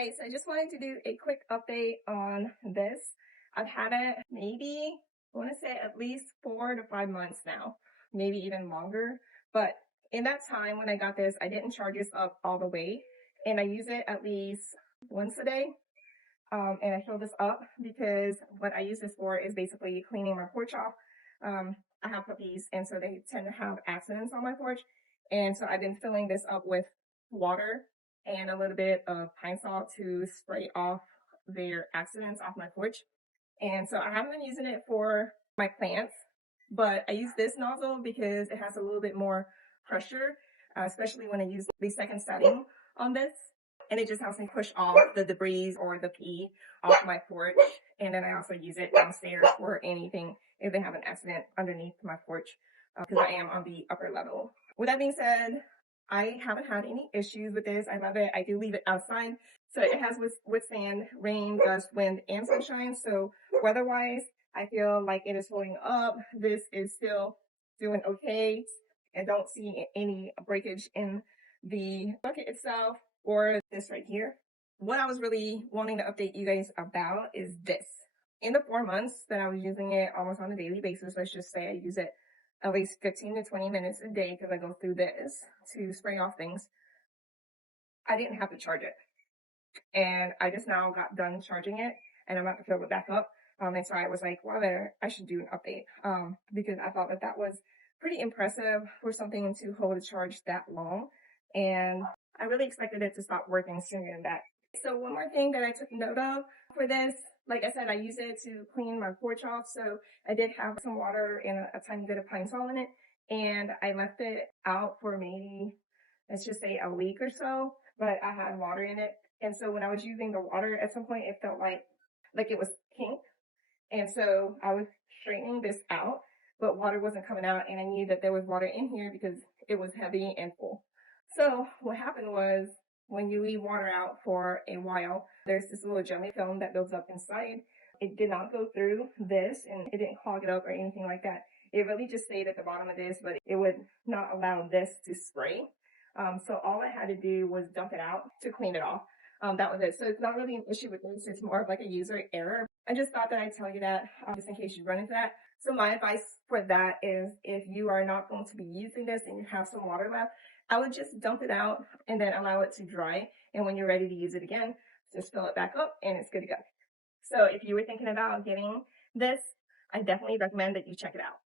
Alright, so I just wanted to do a quick update on this. I've had it maybe, I want to say at least 4 to 5 months now, maybe even longer. But in that time when I got this, I didn't charge this up all the way, and I use it at least once a day. And I fill this up because what I use this for is basically cleaning my porch off. I have puppies, and so they tend to have accidents on my porch. And so I've been filling this up with water and a little bit of pine salt to spray off their accidents off my porch. And so I haven't been using it for my plants, but I use this nozzle because it has a little bit more pressure, especially when I use the second setting on this. And it just helps me push off the debris or the pee off my porch. And then I also use it downstairs for anything if they have an accident underneath my porch, because I am on the upper level. With that being said, I haven't had any issues with this. I love it. I do leave it outside, so it has withstand rain, dust, wind, and sunshine. So weather-wise, I feel like it is holding up. This is still doing okay. I don't see any breakage in the bucket itself or this right here. What I was really wanting to update you guys about is this. In the 4 months that I was using it almost on a daily basis, let's just say I use it at least 15 to 20 minutes a day because I go through this to spray off things, I didn't have to charge it. And I just now got done charging it, and I'm about to fill it back up. And so I was like, well, I should do an update, because I thought that was pretty impressive for something to hold a charge that long. And I really expected it to stop working sooner than that. So one more thing that I took note of for this, like I said, I use it to clean my porch off. So I did have some water and a tiny bit of pine salt in it, and I left it out for maybe, let's just say, a week or so, but I had water in it. And so when I was using the water, at some point it felt like it was pink. And so I was straightening this out, but water wasn't coming out, and I knew that there was water in here because it was heavy and full. So what happened was, when you leave water out for a while, there's this little jelly film that builds up inside. It did not go through this, and it didn't clog it up or anything like that. It really just stayed at the bottom of this, but it would not allow this to spray. So all I had to do was dump it out to clean it off. That was it. So it's not really an issue with this. It's more of like a user error. I just thought that I'd tell you that just in case you run into that. So my advice for that is, if you are not going to be using this and you have some water left, I would just dump it out and then allow it to dry. And when you're ready to use it again, just fill it back up and it's good to go. So if you were thinking about getting this, I definitely recommend that you check it out.